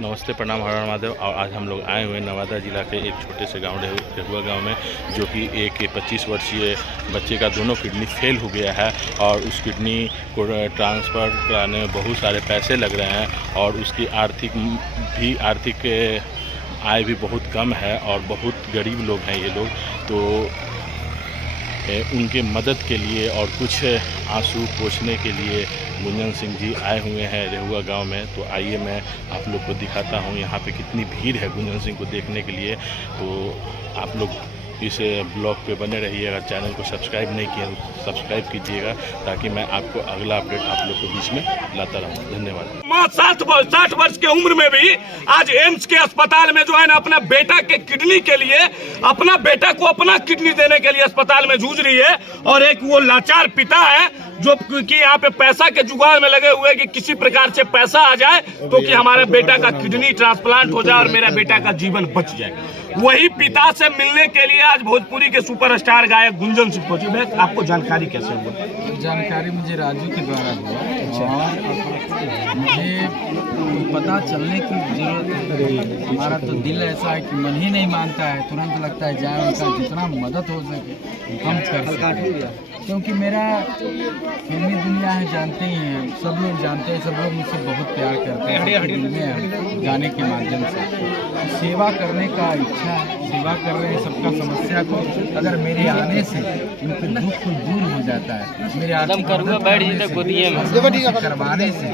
नमस्ते, प्रणाम, हर हर महादेव। और आज हम लोग आए हुए नवादा जिला के एक छोटे से गांव रेहुआ गांव में, जो कि एक 25 वर्षीय बच्चे का दोनों किडनी फेल हो गया है और उस किडनी को ट्रांसफ़र कराने में बहुत सारे पैसे लग रहे हैं और उसकी आर्थिक आय भी बहुत कम है और बहुत गरीब लोग हैं ये लोग। तो उनके मदद के लिए और कुछ आंसू पोंछने के लिए गुंजन सिंह जी आए हुए हैं रेहुआ गांव में। तो आइए मैं आप लोग को दिखाता हूं यहाँ पे कितनी भीड़ है गुंजन सिंह को देखने के लिए। तो आप लोग इस ब्लॉग पे बने रहिए। अगर चैनल को सब्सक्राइब नहीं किया तो सब्सक्राइब कीजिएगा, ताकि मैं आपको अगला अपडेट आप लोग के बीच में लाता रहूँ। धन्यवाद। माँ 60 वर्ष की उम्र में भी आज एम्स के अस्पताल में जो है ना अपना बेटा के किडनी के लिए, अपना बेटा को अपना किडनी देने के लिए अस्पताल में जूझ रही है। और एक वो लाचार पिता है जो कि यहाँ पे पैसा के जुगाड़ में लगे हुए कि किसी प्रकार से पैसा आ जाए तो कि हमारे बेटा का किडनी ट्रांसप्लांट हो जाए और मेरा बेटा का जीवन बच जाए। वही पिता से मिलने के लिए आज भोजपुरी के सुपरस्टार गायक गुंजन सिंह पहुंचे। आपको जानकारी कैसे हुआ? जानकारी मुझे राजू के द्वारा हुआ और मुझे पता चलने की जरूरत है। हमारा तो दिल ऐसा है कि मन ही नहीं मानता है, तुरंत लगता है जाए उनका जितना मदद हो सके हम कर सकें। क्योंकि मेरा फिल्मी दुनिया है, जानते ही हैं, सब लोग जानते हैं, सब लोग मुझसे बहुत प्यार करते हैं फिल्में हैं गाने के माध्यम से। सेवा करने का इच्छा, सेवा कर रहे हैं सबका समस्या को। अगर मेरे आने से उनके दुख को दूर हो जाता है, मेरे आदम करवाने से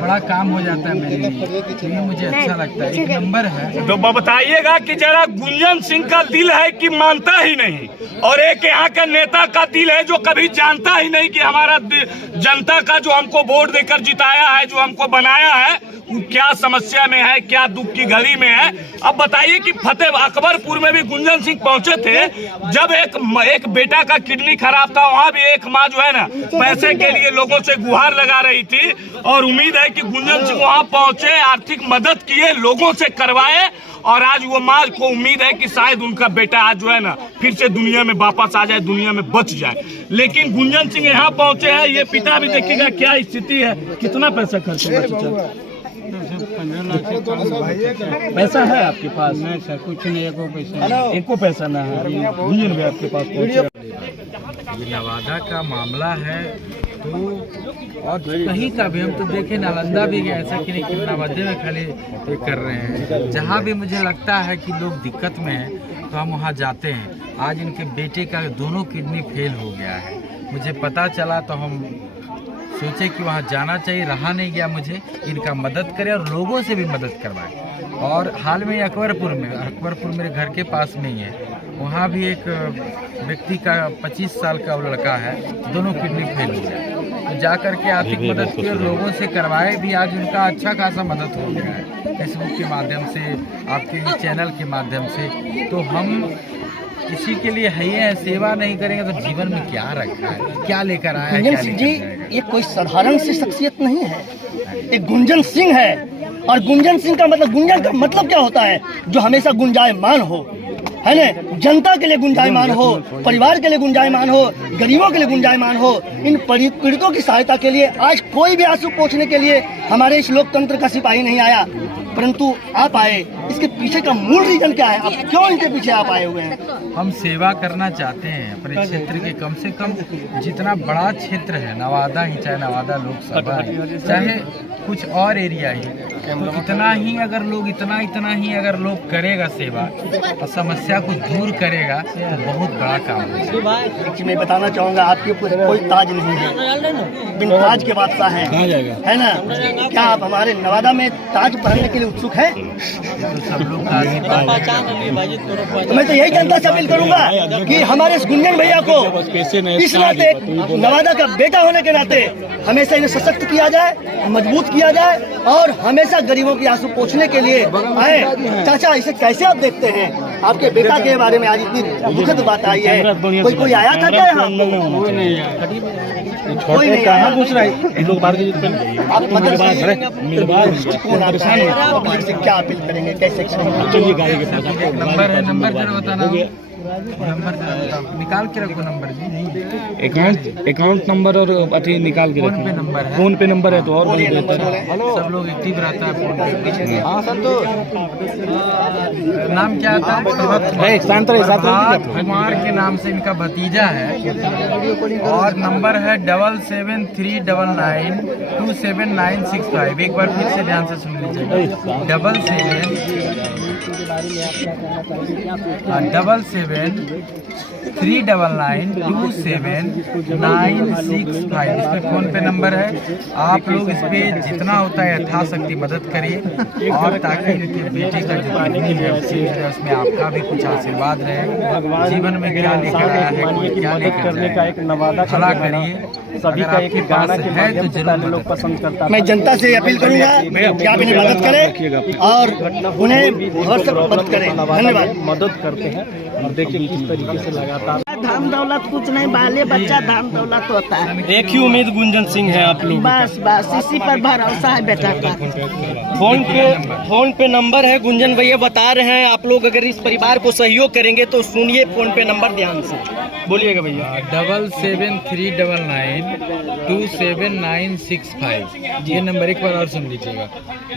बड़ा काम हो जाता है मेरे लिए, तो ये मुझे अच्छा लगता है। एक नंबर है। तो बताइएगा कि जरा गुंजन सिंह का दिल है कि मानता ही नहीं, और एक यहाँ के नेता का दिल है जो कभी जानता ही नहीं कि हमारा जनता का जो हमको वोट देकर जिताया है, जो हमको बनाया है, वो क्या समस्या में है, क्या दुख की घड़ी में है। अब बताइए कि फतेह अकबरपुर में भी गुंजन सिंह पहुंचे थे जब एक बेटा का किडनी खराब था। वहां भी एक माँ जो है ना पैसे के लिए लोगों से गुहार लगा रही थी, और उम्मीद है कि गुंजन सिंह वहां पहुंचे, आर्थिक मदद किए, लोगों से करवाए, और आज वो माँ को उम्मीद है कि शायद उनका बेटा आज जो है ना फिर से दुनिया में वापस आ जाए, दुनिया में बच जाए। लेकिन गुंजन सिंह यहाँ पहुंचे हैं। ये पिता भी देखिएगा क्या स्थिति है, कितना पैसा खर्च हुआ। 15 लाख पैसा है आपके पास? नहीं सर, कुछ नहीं, एको पैसा ना है। गुंजन भी आपके पास पहुंचे। ये नवादा का मामला है, तो और कहीं का भी हम तो देखे, नालंदा भी गए, ऐसा कि नहीं कि नवादा में खाली ये कर रहे हैं। जहाँ भी मुझे लगता है कि लोग दिक्कत में हैं तो हम वहाँ जाते हैं। आज इनके बेटे का दोनों किडनी फेल हो गया है, मुझे पता चला तो हम सोचे कि वहाँ जाना चाहिए, रहा नहीं गया मुझे, इनका मदद करें और लोगों से भी मदद करवाएं। और हाल में अकबरपुर मेरे घर के पास में ही है, वहाँ भी एक व्यक्ति का 25 साल का वो लड़का है, दोनों किडनी फेल हो गया, तो जा करके आर्थिक मदद की और लोगों से करवाए भी। आज उनका अच्छा खासा मदद हो गया है फेसबुक के माध्यम से, आपके चैनल के माध्यम से। तो हम इसी के लिए है, सेवा नहीं करेंगे तो जीवन में क्या रखा है, क्या लेकर आया है, क्या जी ये कोई साधारण सी शख्सियत नहीं है, एक गुंजन सिंह है। और गुंजन सिंह का मतलब, गुंजन का मतलब क्या होता है? जो हमेशा गुंजायमान हो, है ना, जनता के लिए गुंजायमान हो, परिवार के लिए गुंजायमान हो, गरीबों के लिए गुंजायमान हो, इन पीड़ितों की सहायता के लिए। आज कोई भी आंसू पोंछने के लिए हमारे इस लोकतंत्र का सिपाही नहीं आया, परंतु आप आए। इसके पीछे का मूल रीजन क्या है? आप क्यों इनके पीछे आप आए हुए हैं? हम सेवा करना चाहते हैं अपने क्षेत्र के, कम से कम जितना बड़ा क्षेत्र है नवादा ही, चाहे नवादा लोकसभा है, चाहे कुछ और एरिया ही, तो इतना ही अगर लोग करेगा सेवा और समस्या को दूर करेगा तो बहुत बड़ा काम है। मैं बताना चाहूँगा, आपके ऊपर कोई ताज नहीं है, बिन ताज के बादशाह हैं, है ना। क्या आप हमारे नवादा में ताज पहनने के लिए उत्सुक हैं? तो सब लोग तो मैं तो यही जनता से अपील करूंगा कि हमारे इस गुंजन भैया को इस नाते, नवादा का बेटा होने के नाते, हमेशा इन्हें सशक्त किया जाए, मजबूत किया जाए, और हमेशा गरीबों की आंसू पोंछने के लिए आए। चाचा, इसे कैसे आप देखते हैं? आपके बेटा के बारे में आज इतनी दुखद बात आई है, कोई आया था क्या यहाँ? कोई नहीं। कहाँ पूछ रहा है लोग बाहर आप मतलब क्या अपील करेंगे, कैसे करेंगे? नंबर जरा बताना। नंबर निकाल के रखो नंबर जी। अकाउंट नंबर और अति निकाल के फोन पे रखिए। नंबर है। फोन पे नंबर है तो और भी बेहतर है। सब लोग एक्टिव रहता है फोन पे। हाँ सर, तो नाम क्या था? प्रभात कुमार के नाम से इनका भतीजा है और नंबर है 7739927965। एक बार फिर से ध्यान से सुन लीजिए। 7739927965। इसमें फोन पे नंबर है। आप लोग इस पे जितना होता है यथाशक्ति मदद करिए और ताकि इनके बेटे का जो किडनी है उसमें आपका भी कुछ आशीर्वाद रहे। जीवन में क्या लेकर आया है, कोई क्या लेकर जाए, भला करिए। अगर आपके पास है तो जरूर लोग पसंद करता। मैं जनता से अपील करूंगा कि आप इन्हें मदद करें और उन्हें और सब मदद करें। धन्यवाद। मदद करते हैं और देखिए किस तरीके से लगातार धन दौलत कुछ नहीं, बाले बच्चा धन दौलत होता है। एक ही उम्मीद गुंजन सिंह है आप लोग। बस बस इसी पर भरोसा है बेटा का। फोन पे नंबर है, गुंजन भैया बता रहे हैं। आप लोग अगर इस परिवार को सहयोग करेंगे तो सुनिए फोन पे नंबर ध्यान से बोलिएगा भैया। 773965। ये नंबर एक बार और सुन लीजिएगा।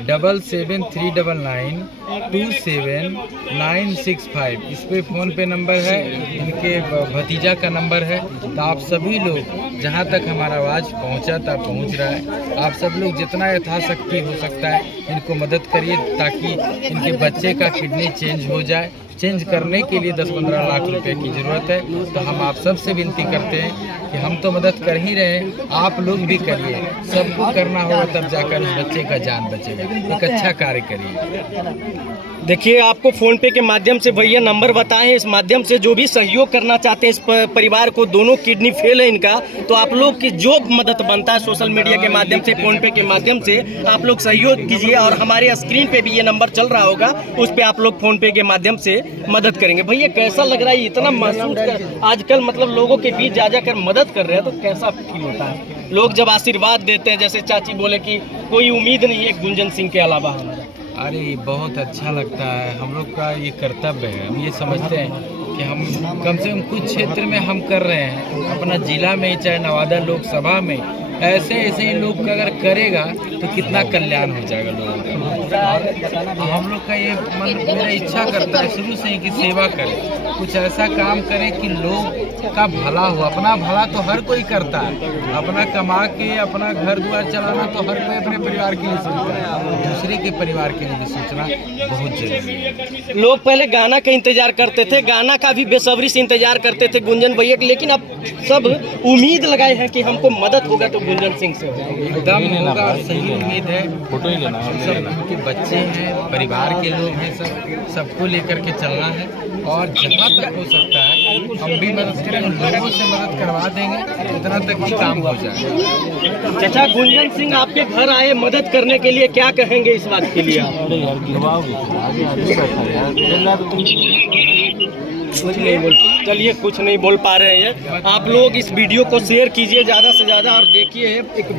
7739279665। इस पे फोन पे नंबर है, इनके भतीजा का नंबर है। तो आप सभी लोग जहां तक हमारा आवाज़ पहुंचाता पहुंच रहा है, आप सब लोग जितना यथाशक्ति हो सकता है इनको मदद करिए ताकि इनके बच्चे का किडनी चेंज हो जाए। चेंज करने के लिए 10-15 लाख रुपए की ज़रूरत है। तो हम आप सबसे विनती करते हैं कि हम तो मदद कर ही रहे हैं, आप लोग भी करिए। सबको करना होगा तब जाकर उस बच्चे का जान बचेगा। एक अच्छा कार्य करिए। देखिए आपको फोन पे के माध्यम से भैया नंबर बताएं, इस माध्यम से जो भी सहयोग करना चाहते हैं इस परिवार को, दोनों किडनी फेल है इनका, तो आप लोग की जो मदद बनता है सोशल मीडिया के माध्यम से, फोन पे के माध्यम से आप लोग सहयोग कीजिए। और हमारे स्क्रीन पे भी ये नंबर चल रहा होगा, उस पे आप लोग फोन पे के माध्यम से मदद करेंगे। भैया कैसा लग रहा है, इतना महसूस आजकल मतलब लोगों के बीच जा कर मदद कर रहे हैं, तो कैसा फील होता है? लोग जब आशीर्वाद देते हैं, जैसे चाची बोले कि कोई उम्मीद नहीं है गुंजन सिंह के अलावा हमारा। अरे बहुत अच्छा लगता है। हम लोग का ये कर्तव्य है। हम ये समझते हैं कि हम कम से कम कुछ क्षेत्र में हम कर रहे हैं। अपना जिला में चाहे नवादा लोकसभा में ऐसे ही लोग का अगर करेगा तो कितना कल्याण हो जाएगा लोगों का। और हम लोग का ये मेरा इच्छा करता है शुरू से ही कि सेवा करें, कुछ ऐसा काम करें कि लोग का भला हो। अपना भला तो हर कोई करता है, अपना कमा के अपना घर द्वार चलाना तो हर कोई अपने परिवार के लिए सोचता है, दूसरे के परिवार के लिए भी सोचना बहुत जरूरी है। लोग पहले गाना का इंतजार करते थे, गाना का भी बेसब्री से इंतजार करते थे गुंजन भैया, लेकिन अब सब उम्मीद लगाए हैं कि हमको मदद होगा तो गुंजन सिंह से एकदम होगा। सही उम्मीद है। फोटो ही लेना है। सब उनके बच्चे हैं, परिवार के लोग हैं, सबको लेकर के चलना है। और जहाँ तक हो सकता है हम भी मदद करें, लोगों से मदद करवा देंगे इतना तक ही काम हो जाए। चाचा गुंजन सिंह आपके घर आए मदद करने के लिए, क्या कहेंगे इस बात के लिए आप? कुछ नहीं बोल, चलिए कुछ नहीं बोल पा रहे हैं। आप लोग इस वीडियो को शेयर कीजिए ज़्यादा से ज़्यादा और देखिए एक